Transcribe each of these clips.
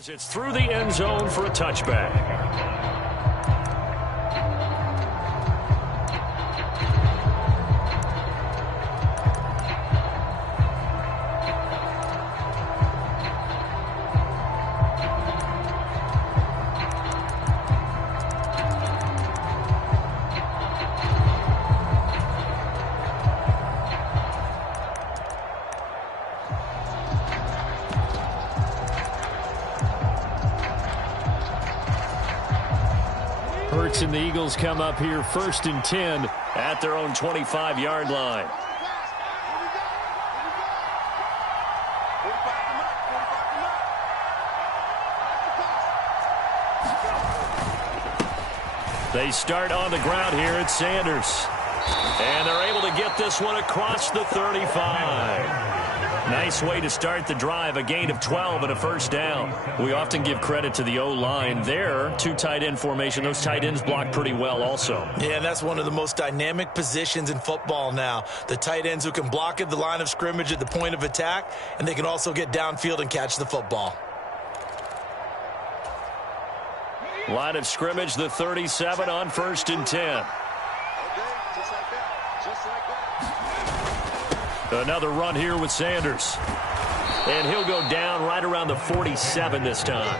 As it's through the end zone for a touchback. Hurts and the Eagles come up here 1st and 10 at their own 25-yard line. They start on the ground here at Sanders. And they're able to get this one across the 35. Nice way to start the drive, a gain of 12 and a first down. We often give credit to the O-line there. 2 tight end formation. Those tight ends block pretty well also. Yeah, and that's one of the most dynamic positions in football now. The tight ends who can block at the line of scrimmage at the point of attack, and they can also get downfield and catch the football. Line of scrimmage, the 37 on 1st and 10. Another run here with Sanders. And he'll go down right around the 47 this time.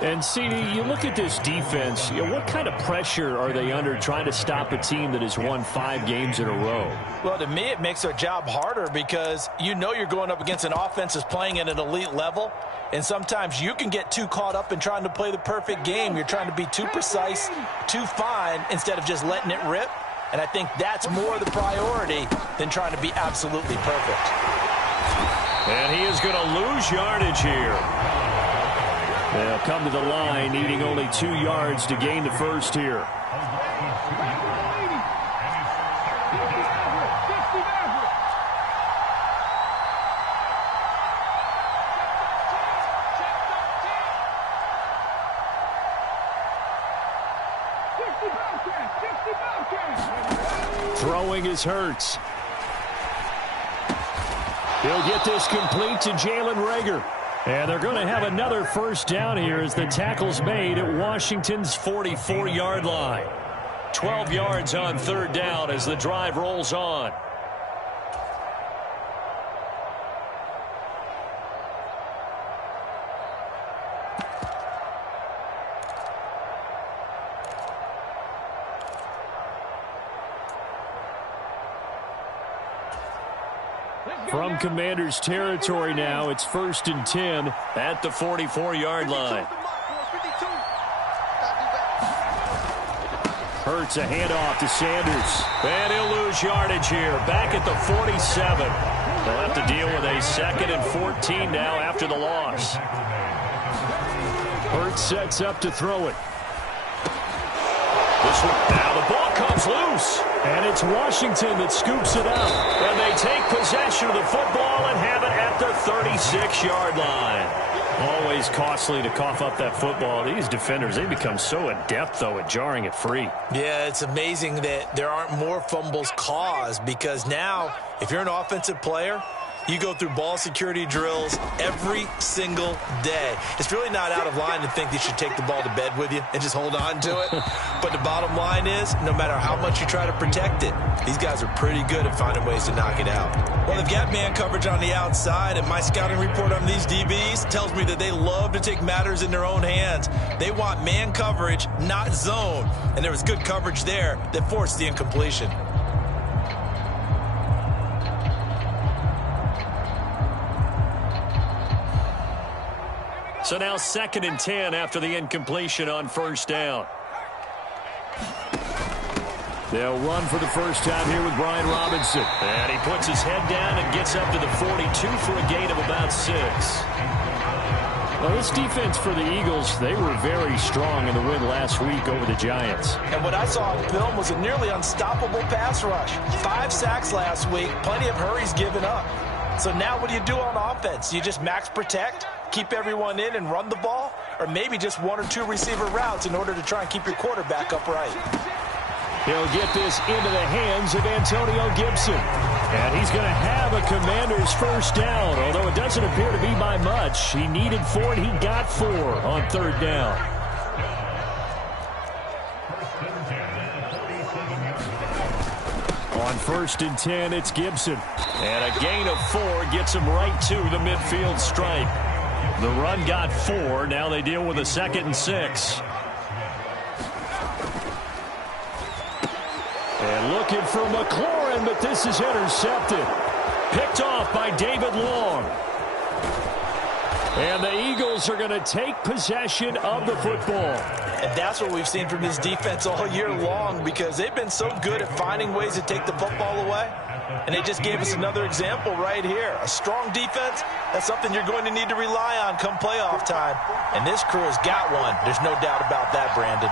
And, CD, you look at this defense, what kind of pressure are they under trying to stop a team that has won 5 games in a row? Well, to me, it makes their job harder because you know you're going up against an offense that's playing at an elite level. And sometimes you can get too caught up in trying to play the perfect game. You're trying to be too precise, too fine, instead of just letting it rip. And I think that's more the priority than trying to be absolutely perfect. And he is going to lose yardage here. They'll come to the line, needing only 2 yards to gain the first here. Throwing is Hurts. He'll get this complete to Jalen Reagor. And they're going to have another first down here as the tackle's made at Washington's 44-yard line. 12 yards on 3rd down as the drive rolls on. From Commanders territory now, it's 1st and 10 at the 44-yard line. Hurts a handoff to Sanders. And he'll lose yardage here. Back at the 47. They'll have to deal with a 2nd and 14 now after the loss. Hurts sets up to throw it. This one, now the ball comes loose. And it's Washington that scoops it up. And they take possession of the football and have it at the 36-yard line. Always costly to cough up that football. These defenders, they become so adept, though, at jarring it free. Yeah, it's amazing that there aren't more fumbles caused because now, if you're an offensive player, you go through ball security drills every single day. It's really not out of line to think you should take the ball to bed with you and just hold on to it. But the bottom line is, no matter how much you try to protect it, these guys are pretty good at finding ways to knock it out. Well, they've got man coverage on the outside, and my scouting report on these DBs tells me that they love to take matters in their own hands. They want man coverage, not zone. And there was good coverage there that forced the incompletion. So now 2nd and 10 after the incompletion on 1st down. They'll run for the first time here with Brian Robinson. And he puts his head down and gets up to the 42 for a gain of about 6. Well, this defense for the Eagles, they were very strong in the win last week over the Giants. And what I saw on film was a nearly unstoppable pass rush. 5 sacks last week, plenty of hurries given up. So now what do you do on offense? You just max protect, keep everyone in and run the ball, or maybe just 1 or 2 receiver routes in order to try and keep your quarterback upright. He'll get this into the hands of Antonio Gibson. And he's going to have a Commanders first down, although it doesn't appear to be by much. He needed 4, and he got 4 on third down. On 1st and 10, it's Gibson. And a gain of 4 gets him right to the midfield stripe. The run got 4. Now they deal with a 2nd and 6. And looking for McLaurin, but this is intercepted. Picked off by David Long. And the Eagles are going to take possession of the football. And that's what we've seen from this defense all year long, because they've been so good at finding ways to take the football away. And they just gave us another example right here. A strong defense, that's something you're going to need to rely on come playoff time. And this crew has got one. There's no doubt about that, Brandon.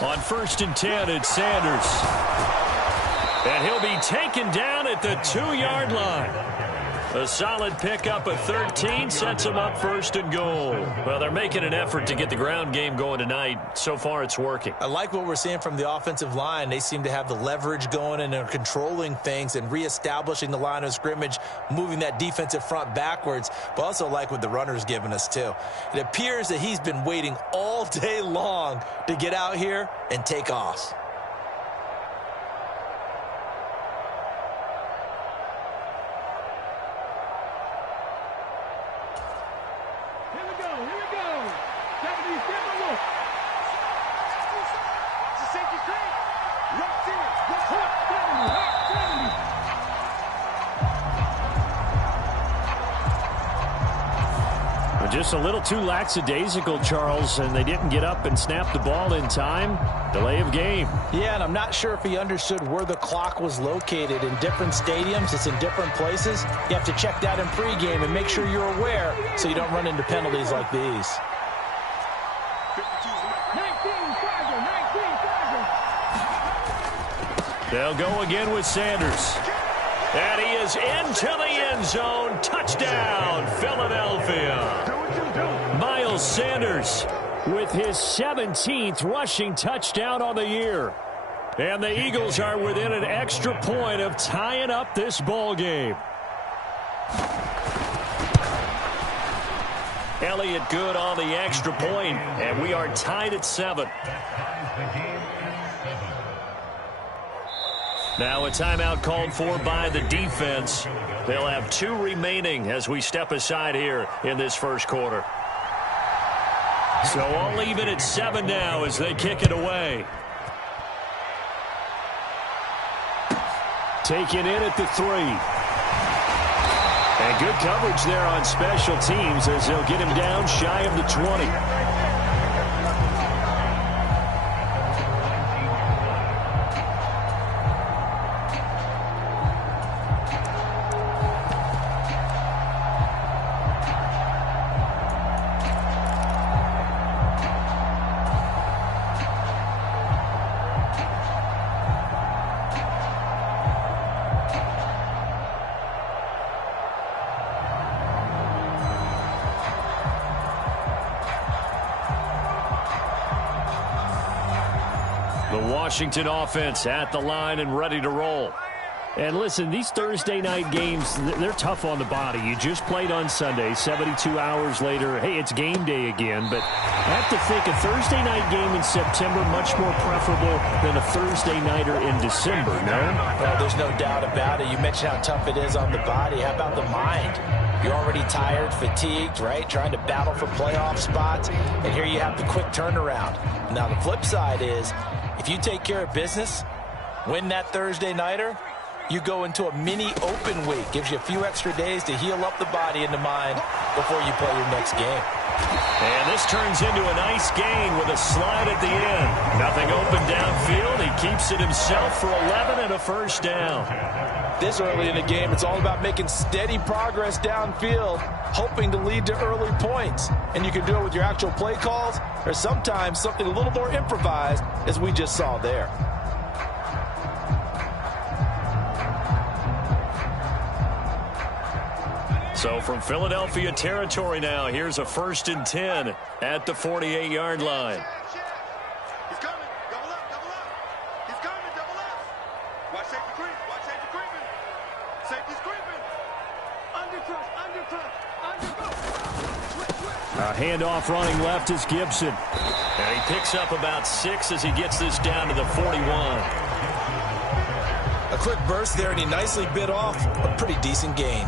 On 1st and 10, it's Sanders. And he'll be taken down at the 2-yard line. A solid pickup of 13 sets him up 1st and goal. Well, they're making an effort to get the ground game going tonight. So far, it's working. I like what we're seeing from the offensive line. They seem to have the leverage going, and they're controlling things and reestablishing the line of scrimmage, moving that defensive front backwards. But also like what the runner's giving us, too. It appears that he's been waiting all day long to get out here and take off. Just a little too lackadaisical, Charles, and they didn't get up and snap the ball in time. Delay of game. Yeah, and I'm not sure if he understood where the clock was located. In different stadiums, it's in different places. You have to check that in pregame and make sure you're aware so you don't run into penalties like these. They'll go again with Sanders. And he is into the end zone. Touchdown, Philadelphia. Miles Sanders with his 17th rushing touchdown on the year. And the Eagles are within an extra point of tying up this ball game. Elliott good on the extra point, and we are tied at 7. Now a timeout called for by the defense. They'll have 2 remaining as we step aside here in this first quarter. So I'll leave it at 7 now as they kick it away. Taken in at the 3. And good coverage there on special teams as they'll get him down shy of the 20. Washington offense at the line and ready to roll. And listen, these Thursday night games, they're tough on the body. You just played on Sunday, 72 hours later. Hey, it's game day again. But I have to think a Thursday night game in September much more preferable than a Thursday nighter in December, no? Well, there's no doubt about it. You mentioned how tough it is on the body. How about the mind? You're already tired, fatigued, right? Trying to battle for playoff spots. And here you have the quick turnaround. Now, the flip side is, if you take care of business, win that Thursday nighter, you go into a mini open week. Gives you a few extra days to heal up the body and the mind before you play your next game. And this turns into a nice gain with a slide at the end. Nothing open downfield. He keeps it himself for 11 and a first down. This early in the game, it's all about making steady progress downfield, hoping to lead to early points. And you can do it with your actual play calls, or sometimes something a little more improvised, as we just saw there. So from Philadelphia territory now, here's a 1st and 10 at the 48-yard line. He's coming. Double up, double up. He's coming, double up. Watch safety creep. Watch safety creeping. Safety's creeping. Undercrush, undercrush, undercrush. A handoff running left is Gibson. And he picks up about 6 as he gets this down to the 41. A quick burst there, and he nicely bit off a pretty decent gain.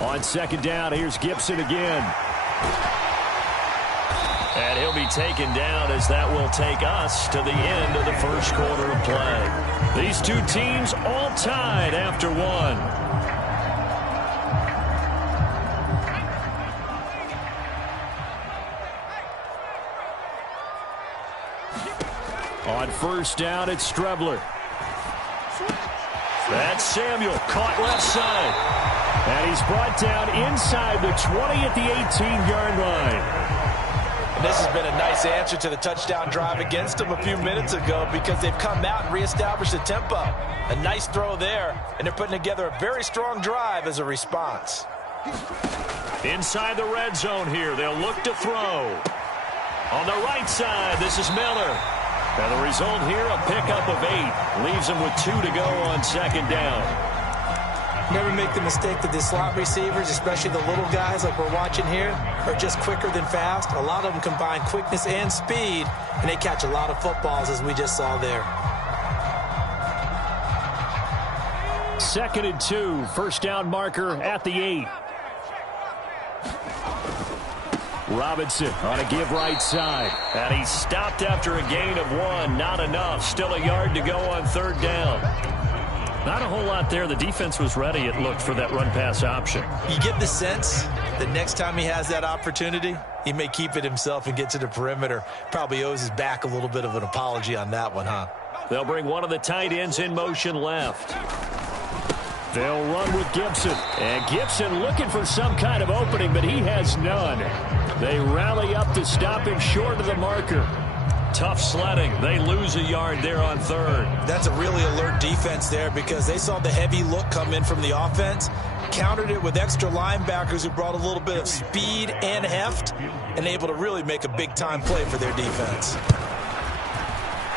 On 2nd down, here's Gibson again. And he'll be taken down as that will take us to the end of the 1st quarter of play. These two teams all tied after 1. On 1st down, it's Strebler. That's Samuel, caught left side. And he's brought down inside the 20 at the 18-yard line. And this has been a nice answer to the touchdown drive against them a few minutes ago because they've come out and reestablished the tempo. A nice throw there, and they're putting together a very strong drive as a response. Inside the red zone here, they'll look to throw. On the right side, this is Miller. And the result here, a pickup of 8. Leaves them with 2 to go on 2nd down. Never make the mistake that the slot receivers, especially the little guys like we're watching here, are just quicker than fast. A lot of them combine quickness and speed, and they catch a lot of footballs, as we just saw there. 2nd and 2, 1st down marker at the 8. Robinson on a give right side. And he stopped after a gain of 1. Not enough. Still a yard to go on 3rd down. Not a whole lot there. The defense was ready, it looked, for that run-pass option. You get the sense that next time he has that opportunity, he may keep it himself and get to the perimeter. Probably owes his back a little bit of an apology on that one, huh? They'll bring one of the tight ends in motion left. They'll run with Gibson. And Gibson looking for some kind of opening, but he has none. They rally up to stop him short of the marker. Tough sledding. They lose a yard there on 3rd. That's a really alert defense there because they saw the heavy look come in from the offense, countered it with extra linebackers who brought a little bit of speed and heft, and able to really make a big-time play for their defense.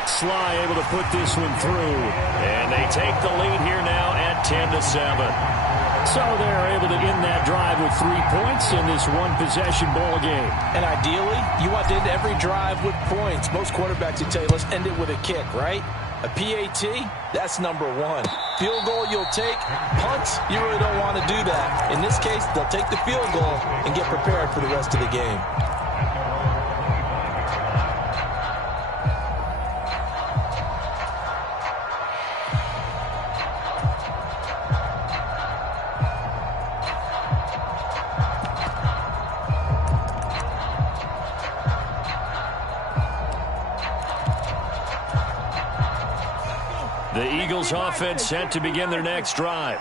Sly able to put this one through. And they take the lead here now at 10-7. So they're able to end that drive with 3 points in this one-possession ball game. And ideally, you want to end every drive with points. Most quarterbacks would tell you, let's end it with a kick, right? A PAT, that's number 1. Field goal you'll take. Punts, you really don't want to do that. In this case, they'll take the field goal and get prepared for the rest of the game. The Eagles offense set to begin their next drive.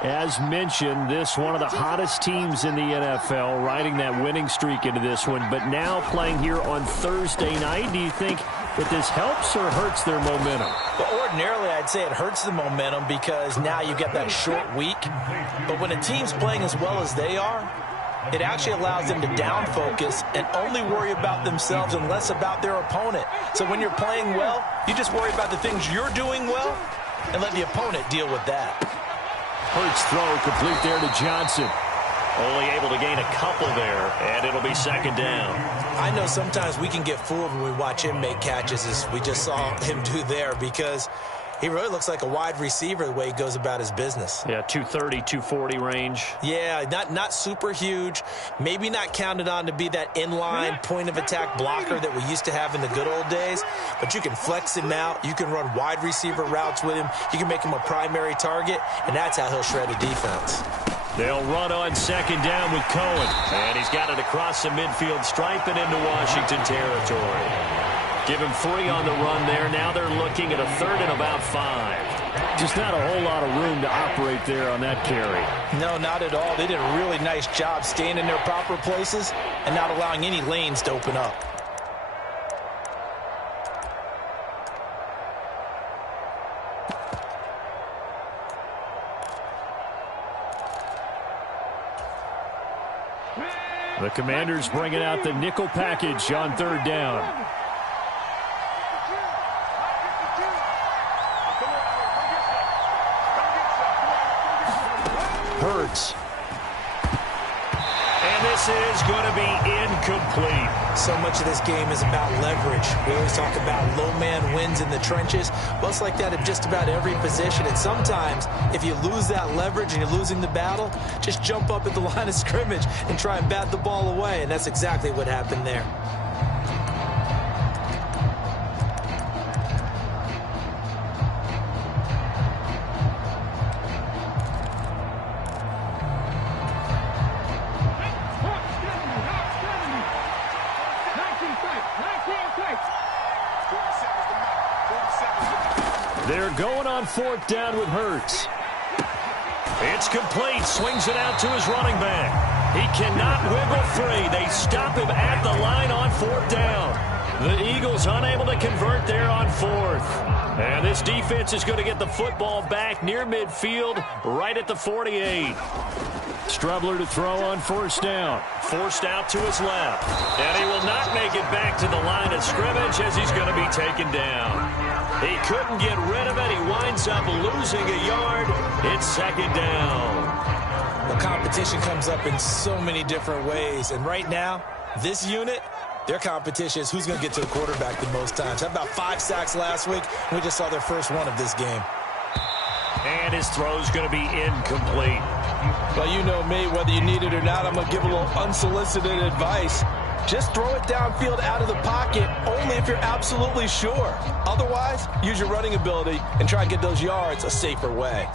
As mentioned, this one of the hottest teams in the NFL, riding that winning streak into this one, but now playing here on Thursday night. Do you think that this helps or hurts their momentum? Well, ordinarily, I'd say it hurts the momentum because now you get that short week. But when a team's playing as well as they are, it actually allows them to down focus and only worry about themselves and less about their opponent. So when you're playing well, you just worry about the things you're doing well and let the opponent deal with that. Hurts throw complete there to Johnson. Only able to gain a couple there, and it'll be 2nd down. I know sometimes we can get fooled when we watch him make catches, as we just saw him do there, because he really looks like a wide receiver the way he goes about his business. Yeah, 230, 240 range. Yeah, not super huge. Maybe not counted on to be that inline point-of-attack blocker that we used to have in the good old days. But you can flex him out. You can run wide receiver routes with him. You can make him a primary target, and that's how he'll shred a defense. They'll run on second down with Cohen. And he's got it across the midfield stripe and into Washington territory. Give him 3 on the run there. Now they're looking at a 3rd and about 5. Just not a whole lot of room to operate there on that carry. No, not at all. They did a really nice job staying in their proper places and not allowing any lanes to open up. The Commanders bringing out the nickel package on 3rd down. Hurts. And this is going to be incomplete. So much of this game is about leverage. We always talk about low man wins in the trenches. Well, it's like that in just about every position. And sometimes, if you lose that leverage and you're losing the battle, just jump up at the line of scrimmage and try and bat the ball away. And that's exactly what happened there. They're going on 4th down with Hurts. It's complete. Swings it out to his running back. He cannot wiggle free. They stop him at the line on 4th down. The Eagles unable to convert there on 4th. And this defense is going to get the football back near midfield, right at the 48. Strubler to throw on 1st down. Forced out to his left. And he will not make it back to the line of scrimmage as he's going to be taken down. He couldn't get rid of it. He winds up losing a yard. It's 2nd down. The competition comes up in so many different ways. And right now, this unit, their competition is who's going to get to the quarterback the most times. How about 5 sacks last week? We just saw their first one of this game. And his throw's going to be incomplete. Well, you know me, whether you need it or not, I'm going to give a little unsolicited advice. Just throw it downfield out of the pocket only if you're absolutely sure. Otherwise, use your running ability and try and get those yards a safer way.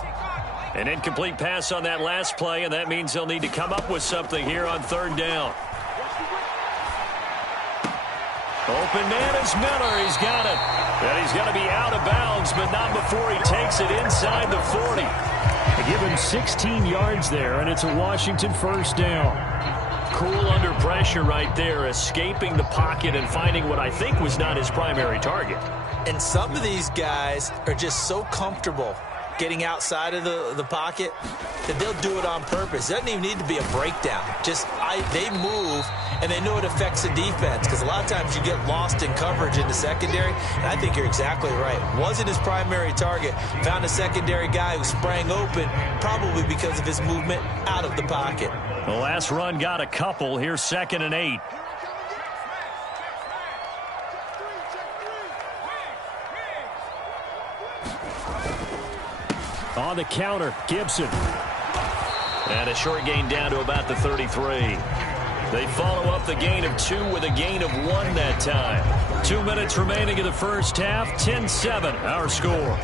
An incomplete pass on that last play, and that means they'll need to come up with something here on 3rd down. Open man is Miller. He's got it. And he's going to be out of bounds, but not before he takes it inside the 40. They give him 16 yards there, and it's a Washington 1st down. Cool under pressure right there, escaping the pocket and finding what I think was not his primary target. And some of these guys are just so comfortable getting outside of the pocket that they'll do it on purpose. It doesn't even need to be a breakdown. They move, and they know it affects the defense because a lot of times you get lost in coverage in the secondary, and I think you're exactly right. Wasn't his primary target. Found a secondary guy who sprang open, probably because of his movement out of the pocket. The last run got a couple. Here's 2nd and 8. On the counter, Gibson. And a short gain down to about the 33. They follow up the gain of 2 with a gain of 1 that time. 2 minutes remaining in the first half. 10-7, our score.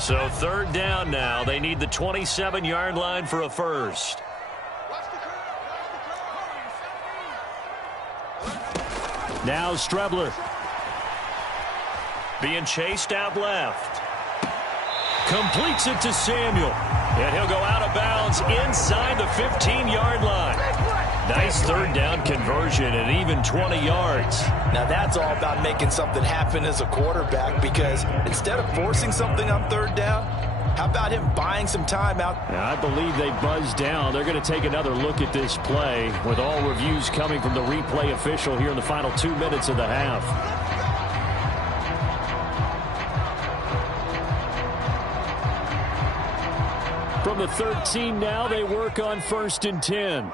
So 3rd down now. They need the 27-yard line for a first. Now Strubler. Being chased out left. Completes it to Samuel. And he'll go out of bounds inside the 15-yard line. Nice 3rd down conversion and even 20 yards. Now that's all about making something happen as a quarterback, because instead of forcing something on 3rd down, how about him buying some time out? I believe they buzzed down. They're going to take another look at this play with all reviews coming from the replay official here in the final 2 minutes of the half. From the 13 now, they work on 1st and 10.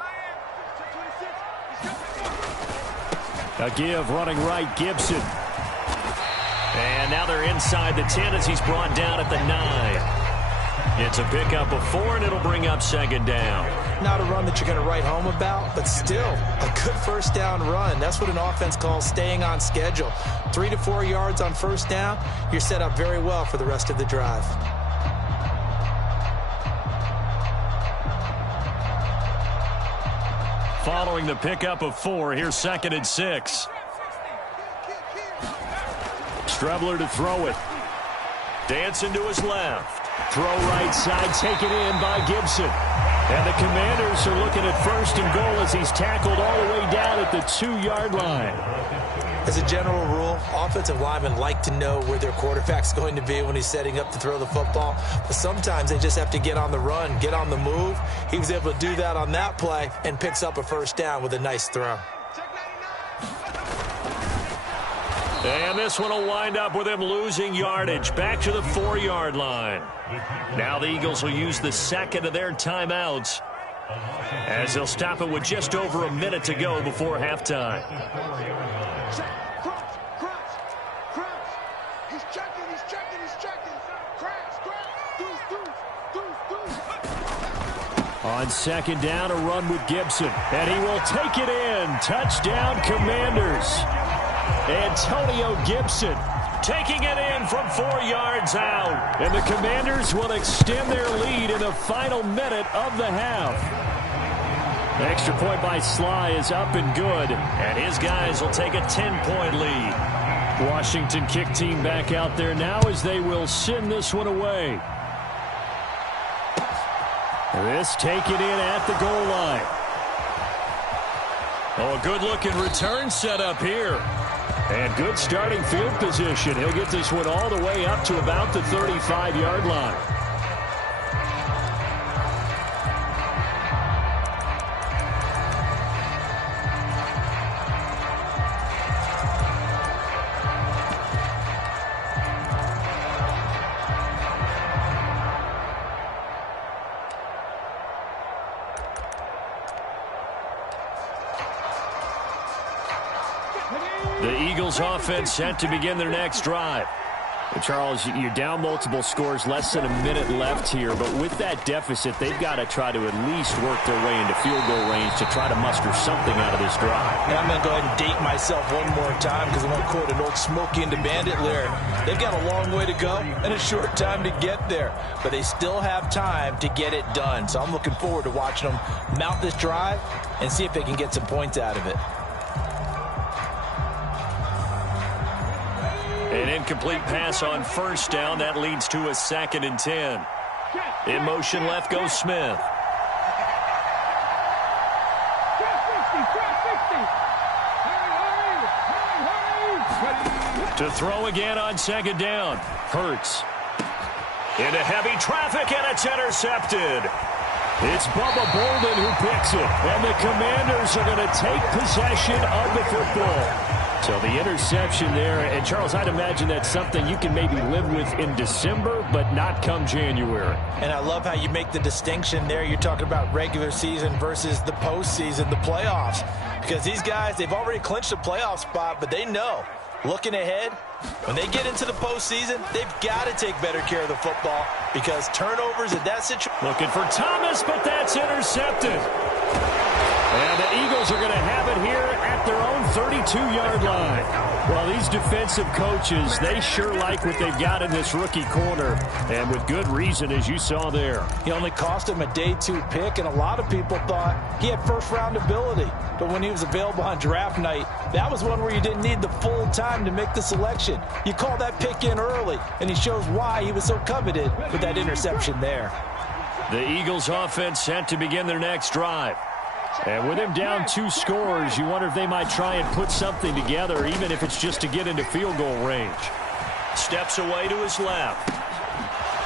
A give running right, Gibson. And now they're inside the 10 as he's brought down at the 9. It's a pickup of 4, and it'll bring up second down. Not a run that you're going to write home about, but still a good first down run. That's what an offense calls staying on schedule. 3 to 4 yards on first down, you're set up very well for the rest of the drive. Following the pickup of 4, here's 2nd and 6. Strebler to throw it. Dancing to his left. Throw right side, taken in by Gibson. And the Commanders are looking at 1st and goal as he's tackled all the way down at the 2-yard line. As a general rule, offensive linemen like to know where their quarterback's going to be when he's setting up to throw the football. But sometimes they just have to get on the run, get on the move. He was able to do that on that play and picks up a first down with a nice throw. And this one will wind up with him losing yardage back to the 4-yard line. Now the Eagles will use the second of their timeouts as they'll stop it with just over a minute to go before halftime. On second down, a run with Gibson. And he will take it in. Touchdown, Commanders. Antonio Gibson taking it in from 4 yards out. And the Commanders will extend their lead in the final minute of the half. The extra point by Sly is up and good. And his guys will take a 10-point lead. Washington kick team back out there now as they will send this one away. This taken in at the goal line. Oh, a good-looking return set up here. And good starting field position. He'll get this one all the way up to about the 35-yard line. The Eagles offense set to begin their next drive. And Charles, you're down multiple scores, less than a minute left here. But with that deficit, they've got to try to at least work their way into field goal range to try to muster something out of this drive. And I'm going to go ahead and date myself one more time because I'm going to quote an old Smokey and the Bandit lyric. They've got a long way to go and a short time to get there. But they still have time to get it done. So I'm looking forward to watching them mount this drive and see if they can get some points out of it. An incomplete pass on first down. That leads to a 2nd and 10. In motion left goes Smith. To throw again on second down. Hurts. Into heavy traffic, and it's intercepted. It's Bubba Bolden who picks it. And the Commanders are going to take possession of the football. So the interception there, and Charles, I'd imagine that's something you can maybe live with in December, but not come January. And I love how you make the distinction there. You're talking about regular season versus the postseason, the playoffs. Because these guys, they've already clinched a playoff spot, but they know, looking ahead, when they get into the postseason, they've got to take better care of the football because turnovers at that situation. Looking for Thomas, but that's intercepted. And the Eagles are going to have it here at their own 32-yard line. Well, these defensive coaches, they sure like what they've got in this rookie corner, and with good reason, as you saw there. He only cost him a day 2 pick, and a lot of people thought he had first-round ability. But when he was available on draft night, that was one where you didn't need the full time to make the selection. You call that pick in early, and he shows why he was so coveted with that interception there. The Eagles offense set to begin their next drive. And with him down 2 scores, you wonder if they might try and put something together, even if it's just to get into field goal range. Steps away to his left.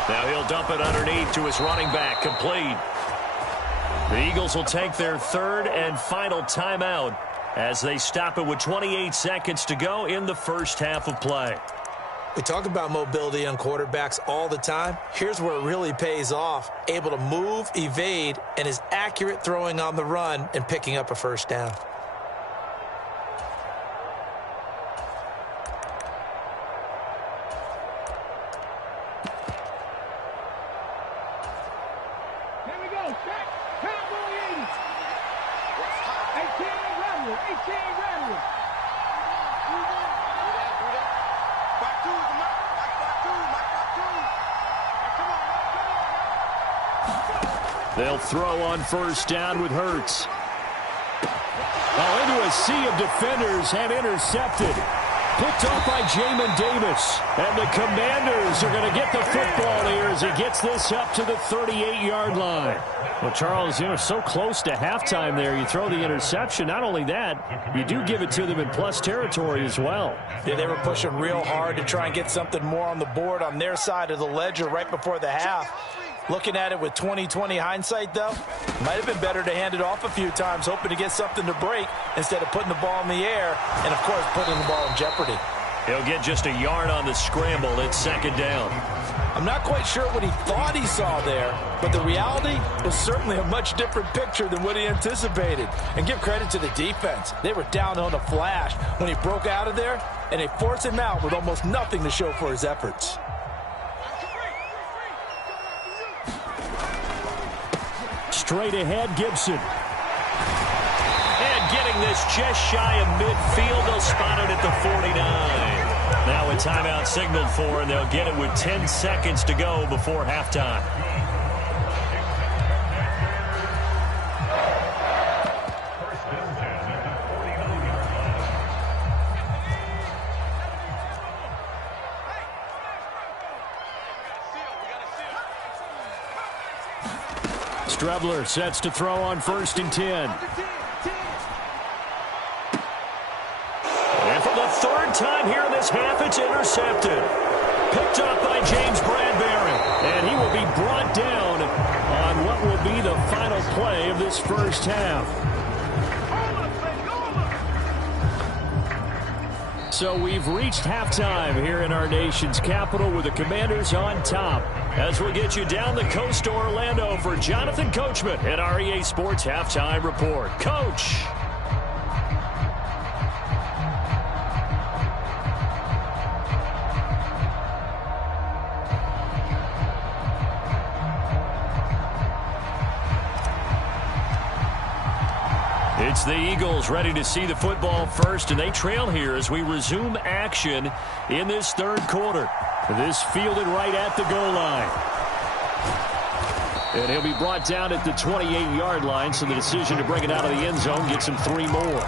Now he'll dump it underneath to his running back, complete. The Eagles will take their 3rd and final timeout as they stop it with 28 seconds to go in the first half of play. We talk about mobility on quarterbacks all the time. Here's where it really pays off. Able to move, evade, and is accurate throwing on the run and picking up a first down. They'll throw on first down with Hurts. Into a sea of defenders and intercepted. Picked off by Jamin Davis. And the Commanders are going to get the football here as he gets this up to the 38-yard line. Well, Charles, so close to halftime there. You throw the interception. Not only that, you do give it to them in plus territory as well. Yeah, they were pushing real hard to try and get something more on the board on their side of the ledger right before the half. Looking at it with 20/20 hindsight, though, might have been better to hand it off a few times, hoping to get something to break instead of putting the ball in the air and, of course, putting the ball in jeopardy. He'll get just a yard on the scramble. It's second down. I'm not quite sure what he thought he saw there, but the reality was certainly a much different picture than what he anticipated. And give credit to the defense. They were down on a flash when he broke out of there, and they forced him out with almost nothing to show for his efforts. Straight ahead, Gibson. And getting this just shy of midfield. They'll spot it at the 49. Now a timeout signaled for, and they'll get it with 10 seconds to go before halftime. Strebler sets to throw on 1st and 10. And for the third time here in this half, it's intercepted. Picked up by James Bradbury. And he will be brought down on what will be the final play of this first half. So we've reached halftime here in our nation's capital with the Commanders on top. As we'll get you down the coast to Orlando for Jonathan Coachman at our EA Sports Halftime Report. Coach. It's the Eagles ready to see the football first, and they trail here as we resume action in this third quarter. This fielded right at the goal line. And he'll be brought down at the 28-yard line, so the decision to bring it out of the end zone gets him 3 more.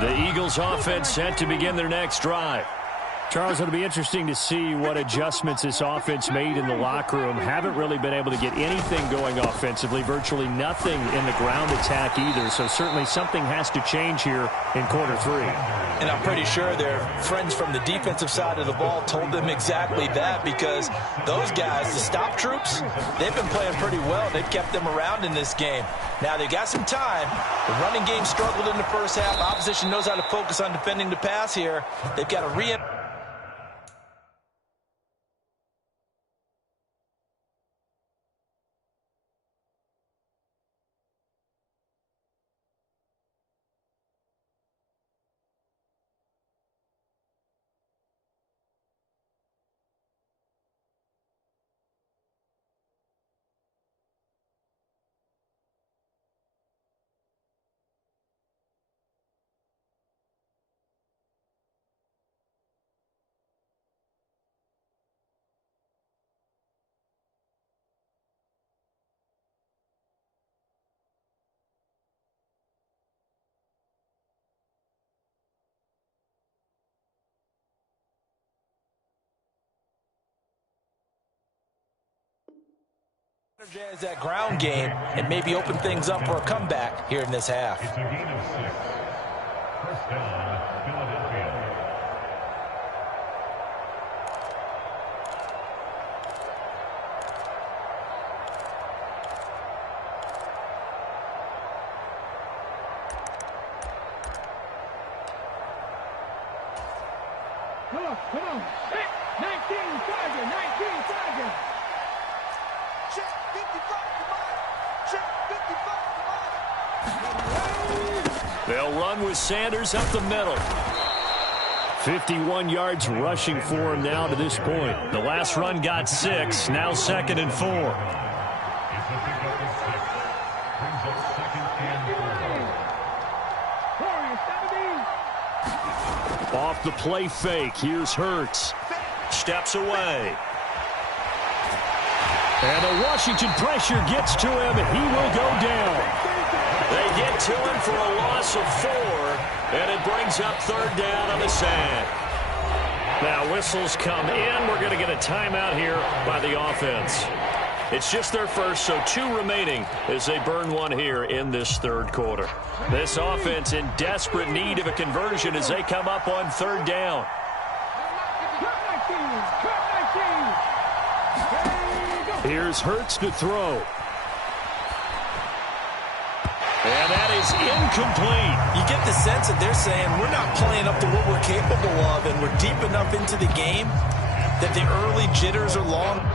The Eagles offense set to begin their next drive. Charles, it'll be interesting to see what adjustments this offense made in the locker room. Haven't really been able to get anything going offensively, virtually nothing in the ground attack either. So certainly something has to change here in quarter 3. And I'm pretty sure their friends from the defensive side of the ball told them exactly that, because those guys, the stop troops, they've been playing pretty well. They've kept them around in this game. Now they've got some time. The running game struggled in the first half. Opposition knows how to focus on defending the pass here. They've got to energize that ground game and maybe open things up for a comeback here in this half. It's a gain of 6. First down, Philadelphia. Come on. 19 Tiger, 19 Tiger. Check 55, come on. Check 55, come on. They'll run with Sanders up the middle. 51 yards rushing for him now to this point. The last run got 6, now 2nd and 4. It's a pickup of 6. Brings up 2nd and 4. off the play fake. Here's Hurts. Steps away. And the Washington pressure gets to him. He will go down. They get to him for a loss of 4, and it brings up third down on the sand. Now whistles come in. We're going to get a timeout here by the offense. It's just their first, so 2 remaining as they burn one here in this third quarter. This offense in desperate need of a conversion as they come up on third down. Here's Hurts to throw. And that is incomplete. You get the sense that they're saying we're not playing up to what we're capable of, and we're deep enough into the game that the early jitters are long.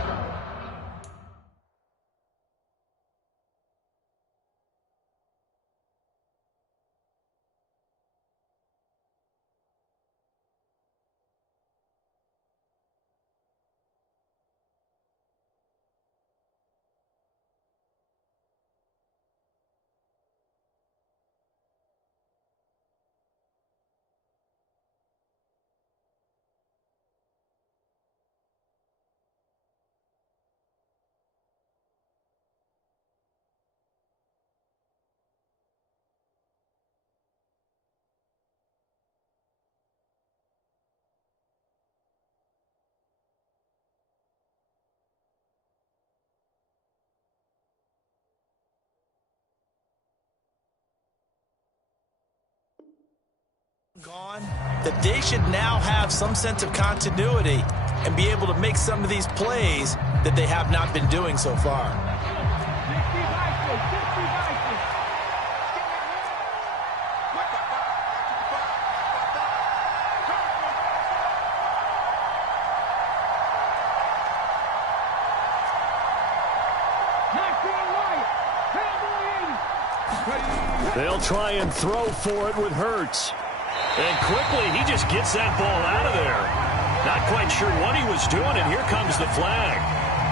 Gone, that they should now have some sense of continuity and be able to make some of these plays that they have not been doing so far. They'll try and throw for it with Hurts. And quickly, he just gets that ball out of there. Not quite sure what he was doing, and here comes the flag.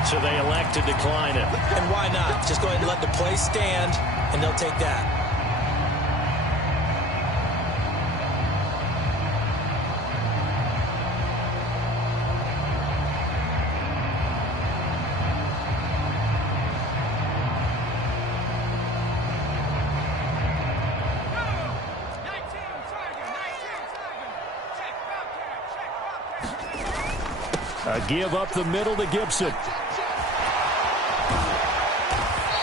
So they elect to decline it. And why not? Just go ahead and let the play stand, and they'll take that. A give up the middle to Gibson.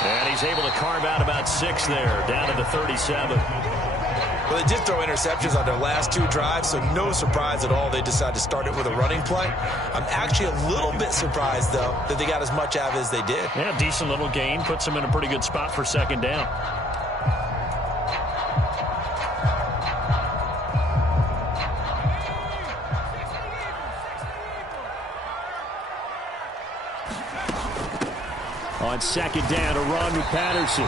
And he's able to carve out about 6 there, down to the 37. Well, they did throw interceptions on their last 2 drives, so no surprise at all they decided to start it with a running play. I'm actually a little bit surprised, though, that they got as much out of it as they did. Yeah, decent little gain. Puts them in a pretty good spot for second down. On second down, a run with Patterson.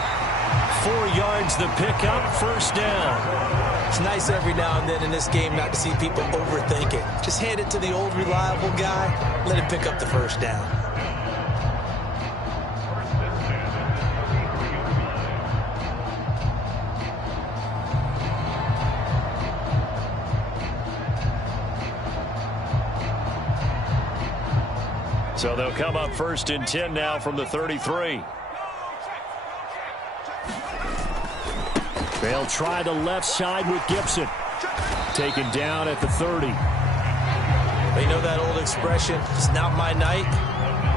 4 yards the pickup, first down. It's nice every now and then in this game not to see people overthink it. Just hand it to the old reliable guy, let him pick up the first down. So they'll come up first and 10 now from the 33. They'll try the left side with Gibson. Taken down at the 30. They know that old expression, it's not my night.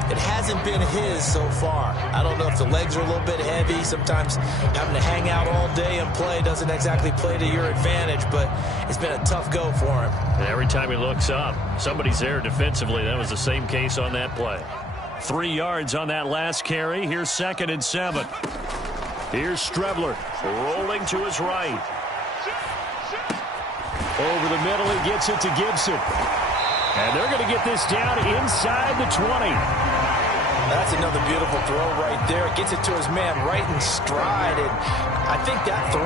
It hasn't been his so far. I don't know if the legs are a little bit heavy. Sometimes having to hang out all day and play doesn't exactly play to your advantage, but it's been a tough go for him. And every time he looks up, somebody's there defensively. That was the same case on that play. 3 yards on that last carry. Here's second and 7. Here's Strebler. Rolling to his right. Over the middle, he gets it to Gibson. And they're going to get this down inside the 20. That's another beautiful throw right there. Gets it to his man right in stride. And I think that throw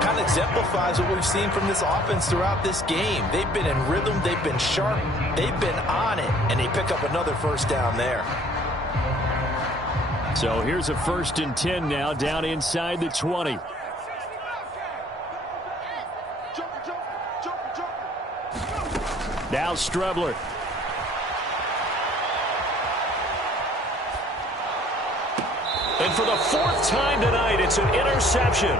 kind of exemplifies what we've seen from this offense throughout this game. They've been in rhythm. They've been sharp. They've been on it. And they pick up another first down there. So here's a first and 10 now down inside the 20. Now Strebler. And for the fourth time tonight, it's an interception.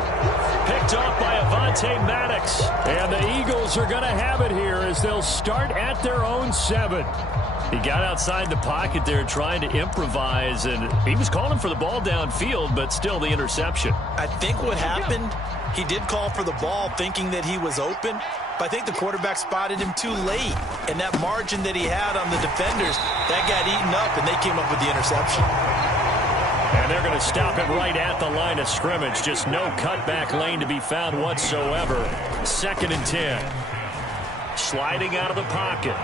Picked off by Avonte Maddox. And the Eagles are going to have it here as they'll start at their own 7. He got outside the pocket there trying to improvise, and he was calling for the ball downfield, but still the interception. I think what happened, he did call for the ball thinking that he was open, but I think the quarterback spotted him too late. And that margin that he had on the defenders, that got eaten up, and they came up with the interception. And they're going to stop it right at the line of scrimmage. Just no cutback lane to be found whatsoever. 2nd and 10. Sliding out of the pocket.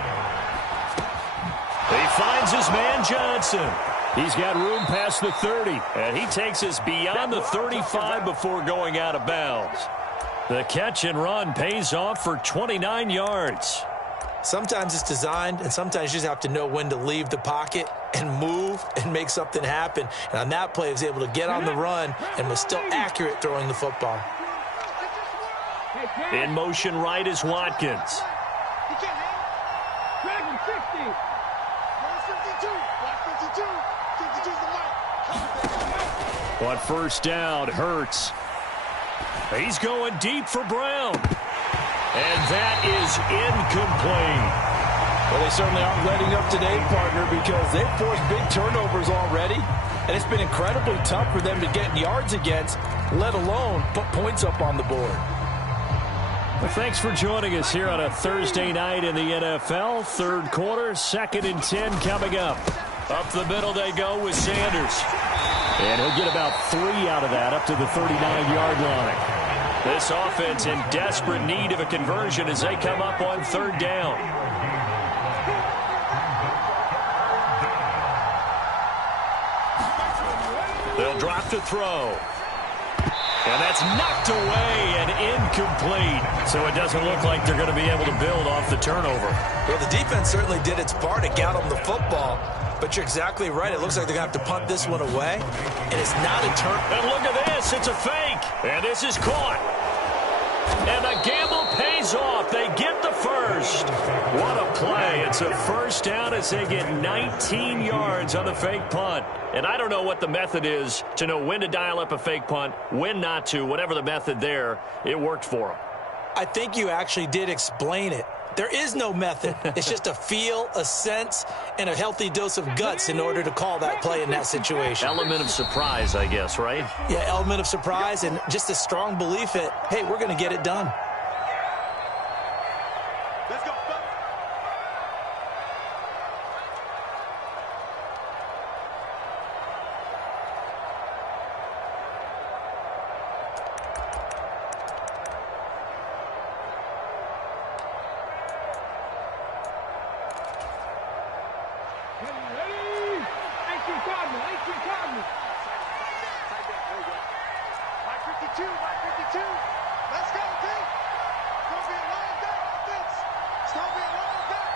He finds his man Johnson. He's got room past the 30. And he takes us beyond the 35 before going out of bounds. The catch and run pays off for 29 yards. Sometimes it's designed, and sometimes you just have to know when to leave the pocket and move and make something happen. And on that play, he was able to get on the run and was still accurate throwing the football. In motion right is Watkins. Dragon 60. 52. 52's the light. On first down, Hurts. He's going deep for Brown. And that is incomplete. Well, they certainly aren't letting up today, partner, because they've forced big turnovers already, and it's been incredibly tough for them to get yards against, let alone put points up on the board. Well, thanks for joining us here on a Thursday night in the NFL. Third quarter, 2nd and 10 coming up. Up the middle they go with Sanders. And he'll get about 3 out of that up to the 39-yard line. This offense in desperate need of a conversion as they come up on 3rd down. They'll drop to throw. And that's knocked away and incomplete. So it doesn't look like they're going to be able to build off the turnover. Well, the defense certainly did its part to get them the football. But you're exactly right. It looks like they're going to have to punt this one away. And it's not a turn. And look at this. It's a fake. And this is caught. And the gamble pays off. They get the first. What a play. It's a first down as they get 19 yards on the fake punt. And I don't know what the method is to know when to dial up a fake punt, when not to. Whatever the method there, it worked for them. I think you actually did explain it. There is no method. It's just a feel, a sense, and a healthy dose of guts in order to call that play in that situation. Element of surprise, I guess, right? Yeah, element of surprise and just a strong belief that, hey, we're going to get it done. Let's go. Ready? 18 Cardinal. 18 Cardinal. 52. Let's go, D. It's going to be a long day, offense. It's going to be a long day.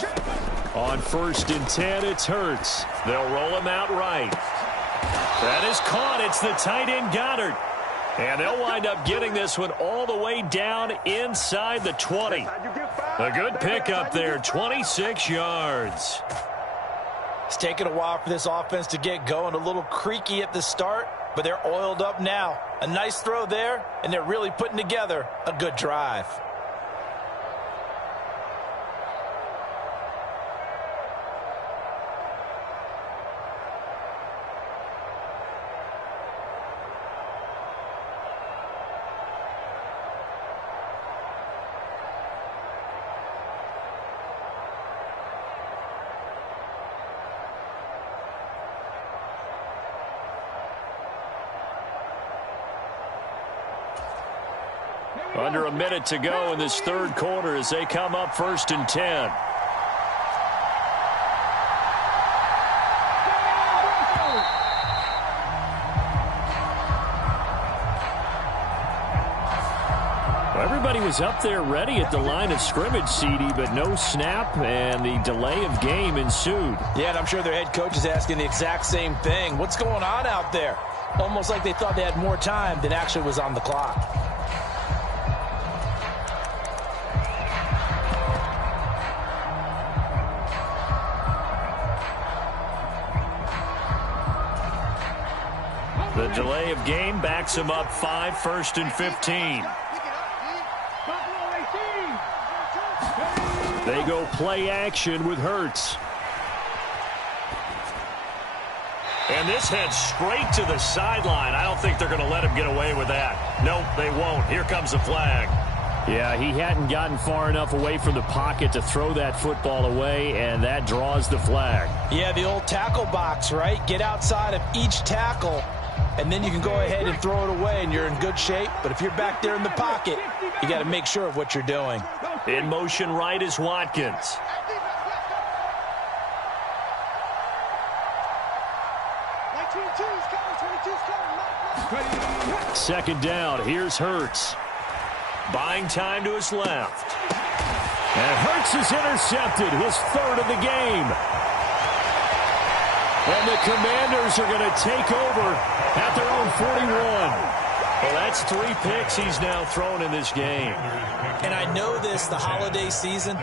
Check. On 1st and 10, it's Hurts. They'll roll him out right. That is caught. It's the tight end Goddard. And they'll wind up getting this one all the way down inside the 20. A good pickup there, 26 yards. It's taken a while for this offense to get going, a little creaky at the start, but they're oiled up now. A nice throw there, and they're really putting together a good drive. Under a minute to go in this third quarter as they come up 1st and 10. thought he was up there ready at the line of scrimmage, CD, but no snap, and the delay of game ensued. Yeah, and I'm sure their head coach is asking the exact same thing. What's going on out there? Almost like they thought they had more time than actually was on the clock. The delay of game backs him up 5, 1st and 15. They go play action with Hurts. And this heads straight to the sideline. I don't think they're going to let him get away with that. Nope, they won't. Here comes the flag. Yeah, he hadn't gotten far enough away from the pocket to throw that football away, and that draws the flag. Yeah, the old tackle box, right? Get outside of each tackle, and then you can go ahead and throw it away, and you're in good shape. But if you're back there in the pocket, you got to make sure of what you're doing. In motion right is Watkins. Second down, here's Hurts. Buying time to his left. And Hurts is intercepted, his 3rd of the game. And the Commanders are going to take over at their own 41. Well, that's 3 picks he's now thrown in this game. And I know this, the holiday season,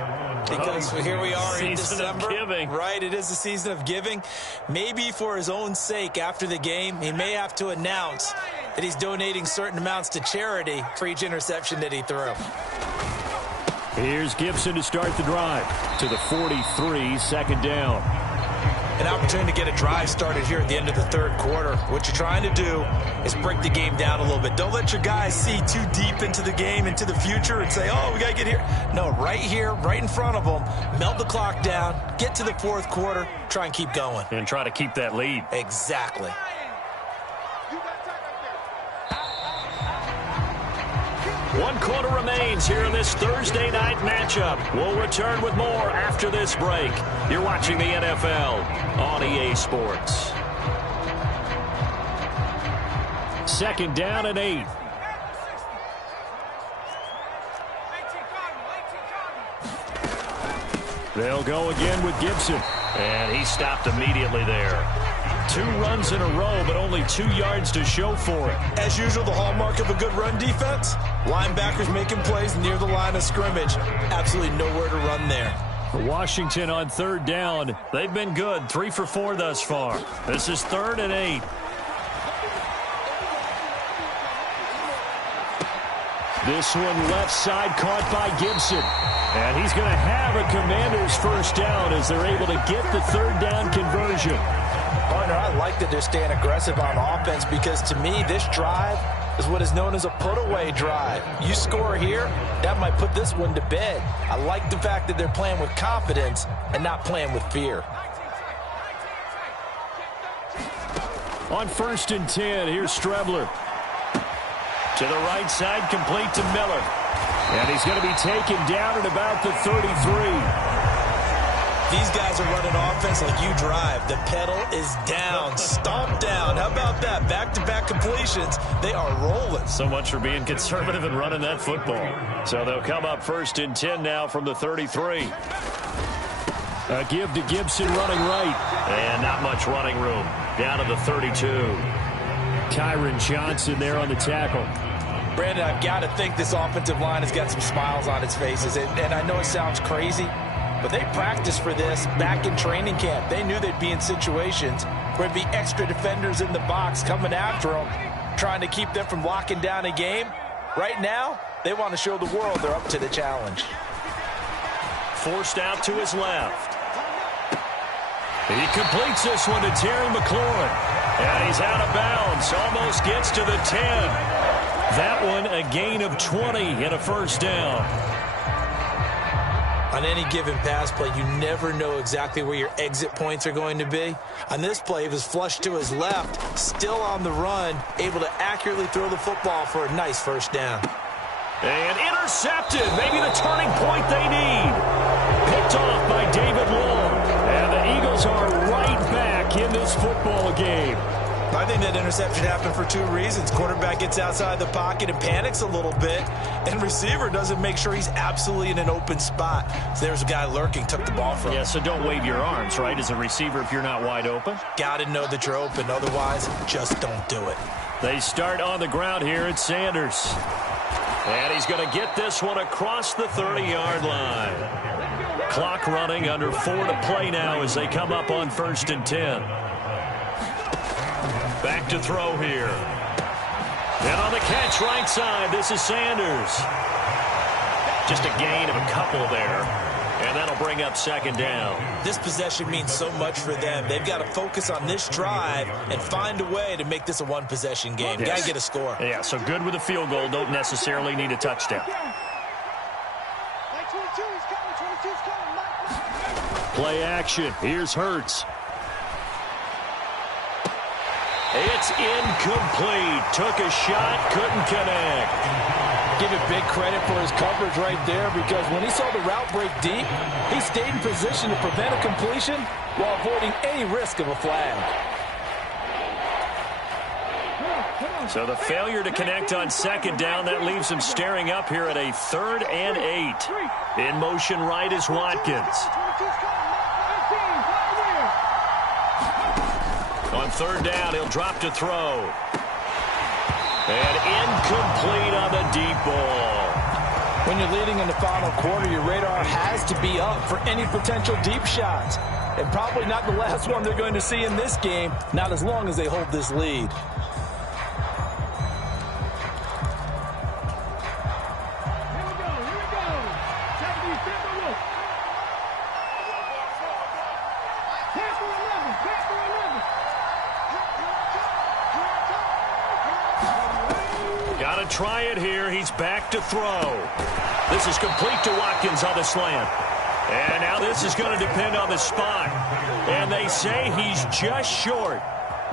because here we are in December. Right, it is the season of giving. Maybe for his own sake, after the game, he may have to announce that he's donating certain amounts to charity for each interception that he threw. Here's Gibson to start the drive to the 43, 2nd down. An opportunity to get a drive started here at the end of the 3rd quarter. What you're trying to do is break the game down a little bit. Don't let your guys see too deep into the game, into the future, and say, oh, we got to get here. No, right here, right in front of them, melt the clock down, get to the 4th quarter, try and keep going. And try to keep that lead. Exactly. 1 quarter remains here in this Thursday night matchup. We'll return with more after this break. You're watching the NFL on EA Sports. 2nd down and 8. They'll go again with Gibson. And he stopped immediately there. 2 runs in a row, but only 2 yards to show for it. As usual, the hallmark of a good run defense, linebackers making plays near the line of scrimmage. Absolutely nowhere to run there. Washington on 3rd down. They've been good, 3 for 4 thus far. This is 3rd and 8. This one left side caught by Gibson. And he's going to have a Commanders 1st down as they're able to get the 3rd down conversion. Partner, I like that they're staying aggressive on offense because to me, this drive is what is known as a put-away drive. You score here, that might put this one to bed. I like the fact that they're playing with confidence and not playing with fear. On 1st and 10, here's Strebler. To the right side, complete to Miller. And he's going to be taken down at about the 33. These guys are running offense like you drive. The pedal is down, stomped down. How about that? Back-to-back completions. They are rolling. So much for being conservative and running that football. So they'll come up 1st and 10 now from the 33. A give to Gibson running right. And not much running room. Down to the 32. Kyron Johnson there on the tackle. Brandon, I've got to think this offensive line has got some smiles on its faces. And I know it sounds crazy, but they practiced for this back in training camp. They knew they'd be in situations where there'd be extra defenders in the box coming after them, trying to keep them from locking down a game. Right now, they want to show the world they're up to the challenge. Forced out to his left. He completes this one to Terry McLaurin. And he's out of bounds. Almost gets to the 10. That one a gain of 20 and a 1st down. On any given pass play, you never know exactly where your exit points are going to be. On this play, it was flushed to his left, still on the run, able to accurately throw the football for a nice 1st down. And intercepted. Maybe the turning point they need. Picked off by David Long. And the Eagles are right back in this football game. I think that interception happened for two reasons. Quarterback gets outside the pocket and panics a little bit, and receiver doesn't make sure he's absolutely in an open spot. So there's a guy lurking, took the ball from him. Yeah, so don't wave your arms, right, as a receiver if you're not wide open. Got to know that you're open. Otherwise, just don't do it. They start on the ground here at Sanders. And he's going to get this one across the 30-yard line. Clock running, under 4 to play now as they come up on 1st and 10. Back to throw here. And on the catch right side, this is Sanders. Just a gain of a couple there. And that'll bring up 2nd down. This possession means so much for them. They've got to focus on this drive and find a way to make this a one-possession game. Yes. Got to get a score. Yeah, so good with a field goal. Don't necessarily need a touchdown. Play action. Here's Hurts. It's incomplete. Took a shot, couldn't connect. Give it big credit for his coverage right there, because when he saw the route break deep, he stayed in position to prevent a completion while avoiding any risk of a flag. So the failure to connect on 2nd down, that leaves him staring up here at a 3rd and 8. In motion right is Watkins. On 3rd down, he'll drop to throw. And incomplete on the deep ball. When you're leading in the final quarter, your radar has to be up for any potential deep shots. And probably not the last one they're going to see in this game, not as long as they hold this lead. Got to try it here. He's back to throw. This is complete to Watkins on the slant. And now this is going to depend on the spot. And they say he's just short.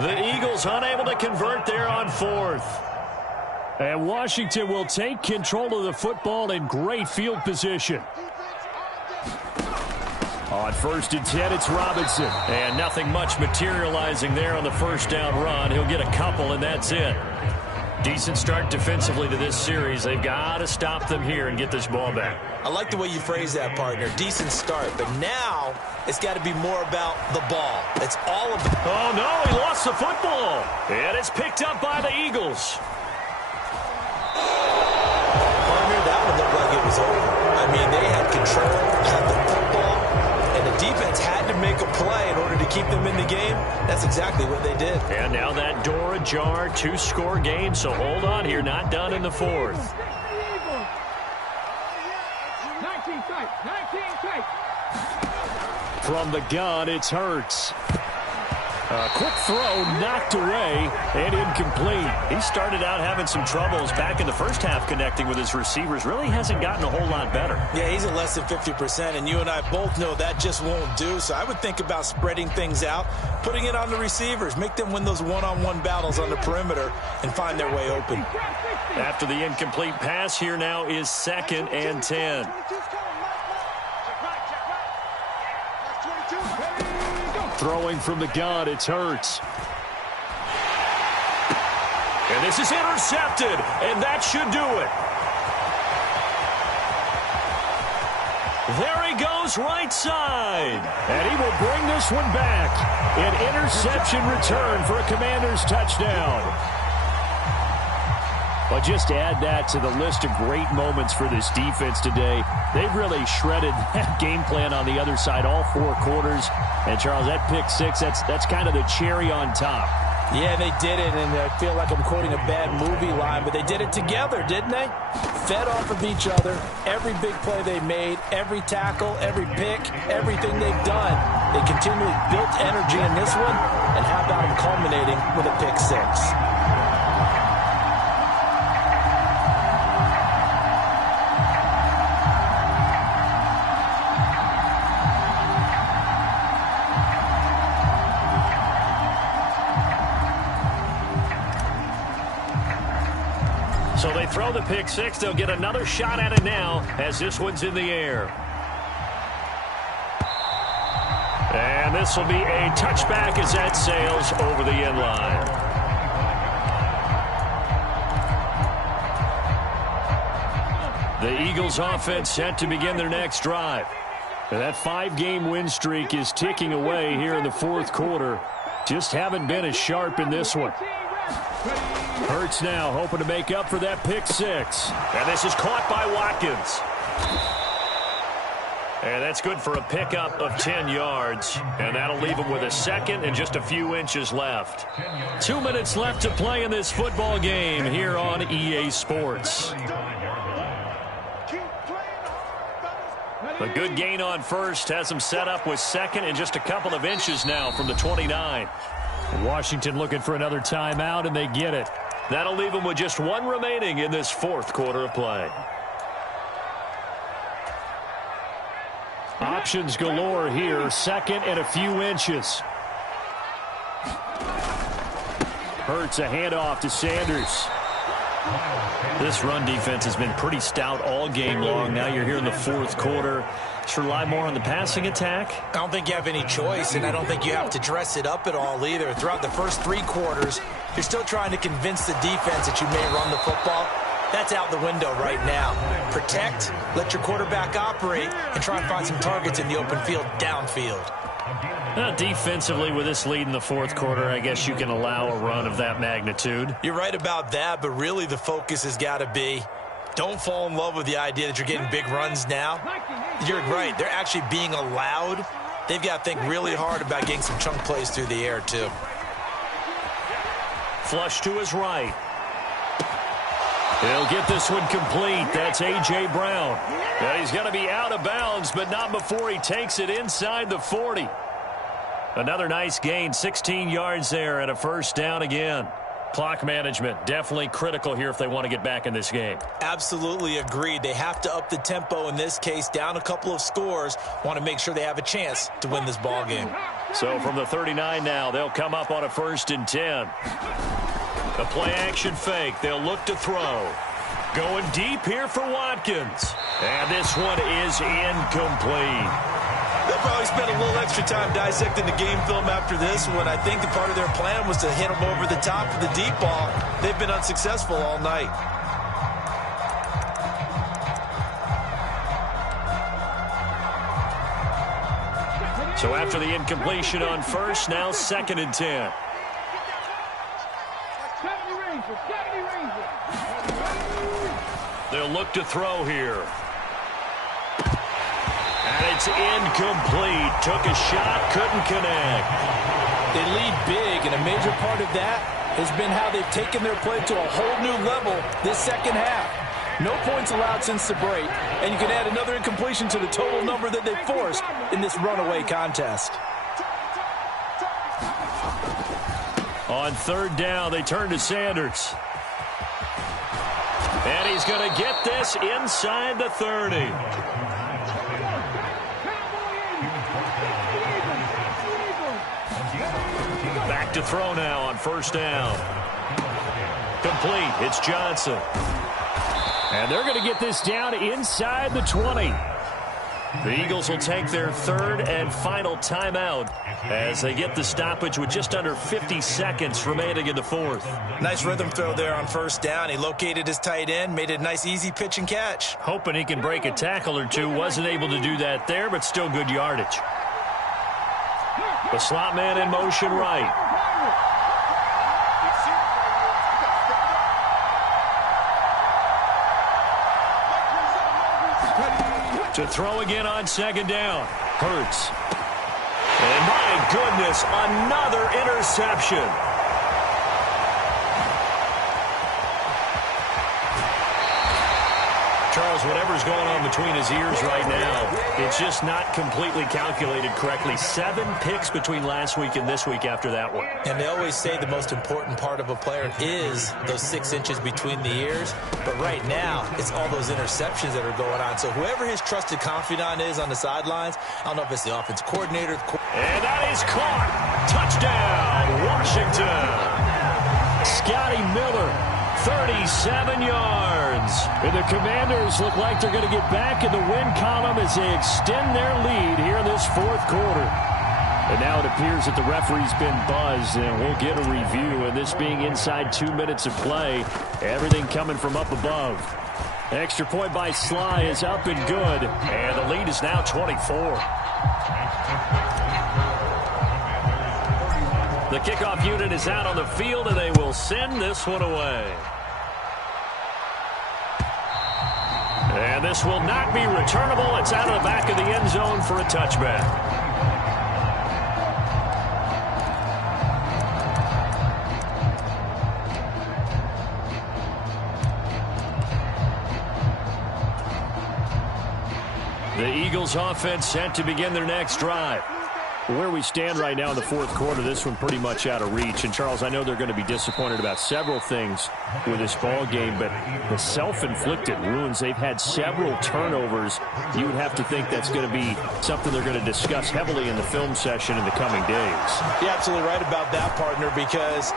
The Eagles unable to convert there on 4th. And Washington will take control of the football in great field position. On 1st and 10, it's Robinson. And nothing much materializing there on the 1st down run. He'll get a couple, and that's it. Decent start defensively to this series. They've got to stop them here and get this ball back. I like the way you phrase that, partner. Decent start. But now it's got to be more about the ball. It's all about... Oh, no, he lost the football. And it's picked up by the Eagles. Partner, that one looked like it was over. I mean, they had control, had the football, and the defense had to make a play in order to keep them in the game. That's exactly what they did. And now that door ajar, 2-score game, so hold on here, not done in the 4th. 19 tight. From the gun, it's Hurts. A quick throw knocked away and incomplete. He started out having some troubles back in the first half connecting with his receivers. Really hasn't gotten a whole lot better. Yeah, he's at less than 50%, and you and I both know that just won't do. So I would think about spreading things out, putting it on the receivers, make them win those one-on-one battles on the perimeter and find their way open. After the incomplete pass, here now is 2nd and 10. Throwing from the gun, it's Hurts. And this is intercepted, and that should do it. There he goes right side. And he will bring this one back. An interception return for a Commanders touchdown. But just add that to the list of great moments for this defense today. They've really shredded that game plan on the other side all 4 quarters. And, Charles, that pick 6, that's kind of the cherry on top. Yeah, they did it, and I feel like I'm quoting a bad movie line, but they did it together, didn't they? Fed off of each other, every big play they made, every tackle, every pick, everything they've done. They continually built energy in this one, and how about them culminating with a pick 6? So they throw the pick 6. They'll get another shot at it now as this one's in the air. And this will be a touchback as that sails over the end line. The Eagles offense set to begin their next drive. And that 5-game win streak is ticking away here in the fourth quarter. Just haven't been as sharp in this one. Hurts now hoping to make up for that pick six. And this is caught by Watkins. And that's good for a pickup of 10 yards. And that'll leave him with a second and just a few inches left. 2 minutes left to play in this football game here on EA Sports. A good gain on first has him set up with second and just a couple of inches now from the 29. Washington looking for another timeout, and they get it. That'll leave him with just one remaining in this fourth quarter of play. Options galore here. Second and a few inches. Hurts a handoff to Sanders. This run defense has been pretty stout all game long. Now you're here in the fourth quarter. Should rely more on the passing attack? I don't think you have any choice, and I don't think you have to dress it up at all either. Throughout the first 3 quarters, you're still trying to convince the defense that you may run the football. That's out the window right now. Protect, let your quarterback operate, and try and find some targets in the open field downfield. Defensively, with this lead in the fourth quarter, I guess you can allow a run of that magnitude. You're right about that, but really the focus has got to be don't fall in love with the idea that you're getting big runs now. You're right. They're actually being allowed. They've got to think really hard about getting some chunk plays through the air, too. Flush to his right. He'll get this one complete. That's A.J. Brown. And he's going to be out of bounds, but not before he takes it inside the 40. Another nice gain, 16 yards there and a first down again. Clock management definitely critical here if they want to get back in this game. Absolutely agreed. They have to up the tempo in this case, down a couple of scores. Want to make sure they have a chance to win this ball game. So from the 39 now, they'll come up on a 1st and 10. The play action fake. They'll look to throw. Going deep here for Watkins. And this one is incomplete. They'll probably spend a little extra time dissecting the game film after this one. I think the part of their plan was to hit them over the top of the deep ball. They've been unsuccessful all night. So after the incompletion on first, now 2nd and 10. They'll look to throw here. And it's incomplete. Took a shot, couldn't connect. They lead big, and a major part of that has been how they've taken their play to a whole new level this second half. No points allowed since the break, and you can add another incompletion to the total number that they forced in this runaway contest. On 3rd down, they turn to Sanders. And he's going to get this inside the 30. Back to throw now on 1st down. Complete. It's Johnson. And they're going to get this down inside the 20. The Eagles will take their 3rd and final timeout as they get the stoppage with just under 50 seconds remaining in the 4th. Nice rhythm throw there on 1st down. He located his tight end, made it a nice easy pitch and catch. Hoping he can break a tackle or two. Wasn't able to do that there, but still good yardage. The slot man in motion right. To throw again on 2nd down. Hurts. And my goodness, another interception. Charles, whatever's going on between his ears right now, it's just not completely calculated correctly. 7 picks between last week and this week after that one. And they always say the most important part of a player is those 6 inches between the ears. But right now, it's all those interceptions that are going on. So whoever his trusted confidant is on the sidelines, I don't know if it's the offensive coordinator. And that is caught. Touchdown, Washington. Scotty Miller, 37 yards. And the Commanders look like they're going to get back in the win column as they extend their lead here in this 4th quarter. And now it appears that the referee's been buzzed, and we'll get a review. And this being inside 2 minutes of play, everything coming from up above. Extra point by Sly is up and good. And the lead is now 24. The kickoff unit is out on the field, and they will send this one away. And this will not be returnable. It's out of the back of the end zone for a touchback. The Eagles offense set to begin their next drive. Where we stand right now in the fourth quarter, this one pretty much out of reach. And, Charles, I know they're going to be disappointed about several things with this ball game, but the self-inflicted wounds, they've had several turnovers. You would have to think that's going to be something they're going to discuss heavily in the film session in the coming days. You're absolutely right about that, partner, because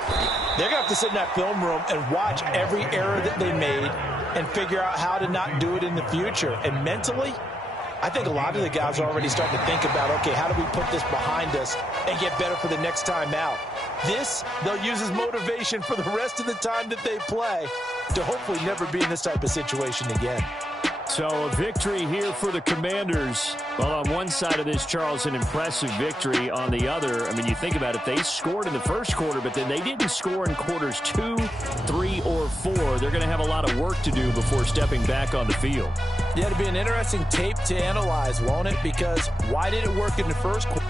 they're going to have to sit in that film room and watch every error that they made and figure out how to not do it in the future. And mentally, I think a lot of the guys are already starting to think about, okay, how do we put this behind us and get better for the next time out? This, they'll use as motivation for the rest of the time that they play to hopefully never be in this type of situation again. So a victory here for the Commanders. Well, on one side of this, Charles, an impressive victory. On the other, I mean, you think about it, they scored in the first quarter, but then they didn't score in quarters 2, 3, or 4. They're going to have a lot of work to do before stepping back on the field. Yeah, it'll be an interesting tape to analyze, won't it? Because why did it work in the first quarter?